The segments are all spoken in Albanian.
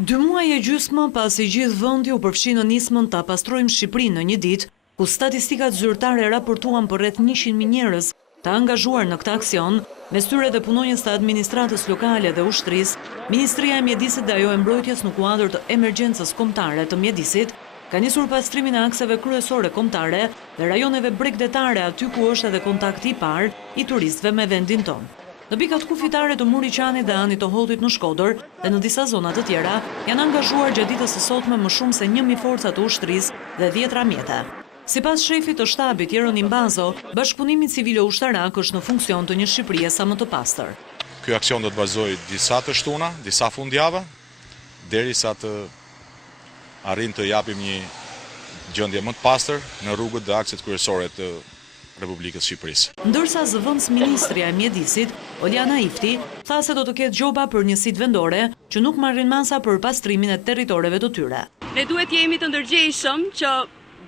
2 muaj e gjysmë pasi gjithë vendi u përfshi në nismën ta pastrojmë Shqipërinë në një ditë, ku statistikat zyrtare raportuan për rreth 100.000 njerëz të angazhuar në këtë aksion, mes tyre dhe punonjës të administratës lokale dhe ushtrisë, Ministria e Mjedisit dhe ajo e mbrojtjes në kuadër të emergjencës kombëtare të mjedisit, ka nisur pastrimin e akseve kryesore kombëtare dhe rajoneve bregdetare aty ku është edhe kontakti i parë i turistëve me vendin tonë. Në pikat kufitare të Muri Qanit dhe Anit të Hotit në Shkodër dhe në disa zona të tjera, janë angazhuar gjatë ditës së sotme më shumë se 1.000 forca të ushtrisë dhe 10 mjete. Sipas shefit të shtabit Jeronim Bazo, bashkëpunimi civilo-ushtarak është në funksion të një Shqipërie sa më të pastër. Ky aksion do të vazhdojë disa të shtuna, disa fundjava, derisa të arrijmë të japim një gjendje më të pastër në rrugët dhe akset kryesore të Republikës Shqipërisë. Ndërsa zëvendës ministrja e Mjedisit, Oliana Ifti, tha se do të ketë gjoba për njësitë vendore që nuk marrin masa për pastrimin e territoreve të tyre. Ne duhet jemi të ndërgjegjshëm që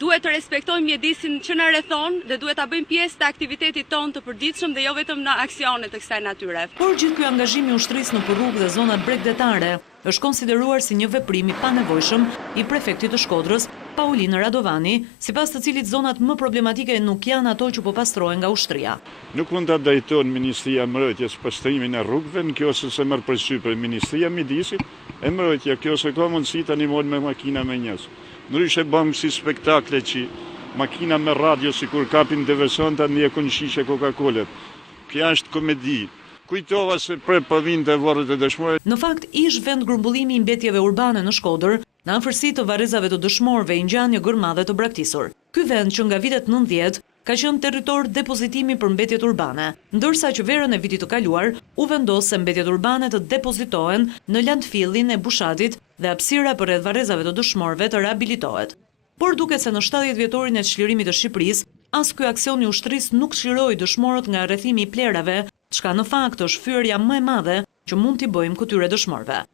duhet të respektojmë mjedisin që na rrethon dhe duhet ta bëjmë pjesë të aktivitetit tonë të përditshëm dhe jo vetëm në aksione të kësaj natyre. Por gjithë ky angazhim i ushtrisë në rrugë dhe zonat bregdetare është konsideruar si një veprim i panevojshëm i prefektit të Shkodrës, Paulinë Radovani, sipas të cilit zonat më problematike nuk janë ato që po pastrohen nga ushtria. Nuk mund ta drejton Ministria e Mbrojtjes pastrimin e rrugëve, nëse se merr parasysh Ministria e Mjedisit e Mbrojtja, kjo se ka mundësi tani mod me makina me njerëz. Ndryshe bëm si spektakle që makina me radio sikur kapin diversonta në ekon shishe Coca-Cola. Kjo është komedi. Kujtova se po vinte varret e dëshmorëve. Në fakt, ish vend grumbullimi i mbetjeve urbane në Shkodër, në afërsi të varrezave të dëshmorëve i ngjan një gërmadhe të braktisur. Ky vend që nga vitet 90 ka qenë territor depozitimi për mbetjet urbane, ndërsa që verën e vitit të kaluar u vendos se mbetjet urbane të depozitohen në landfillin e Bushatit dhe hapësira përreth varrezave të dëshmorëve të rehabilitohet. Por duket se në 70 vjetorin e çlirimit të Shqipërisë, as ky aksion i ushtrisë nuk çliroi dëshmorët nga rrethimi i plerave, çka në fakt është fyerja më e madhe që mund t'i bëjmë këtyre dëshmorëve.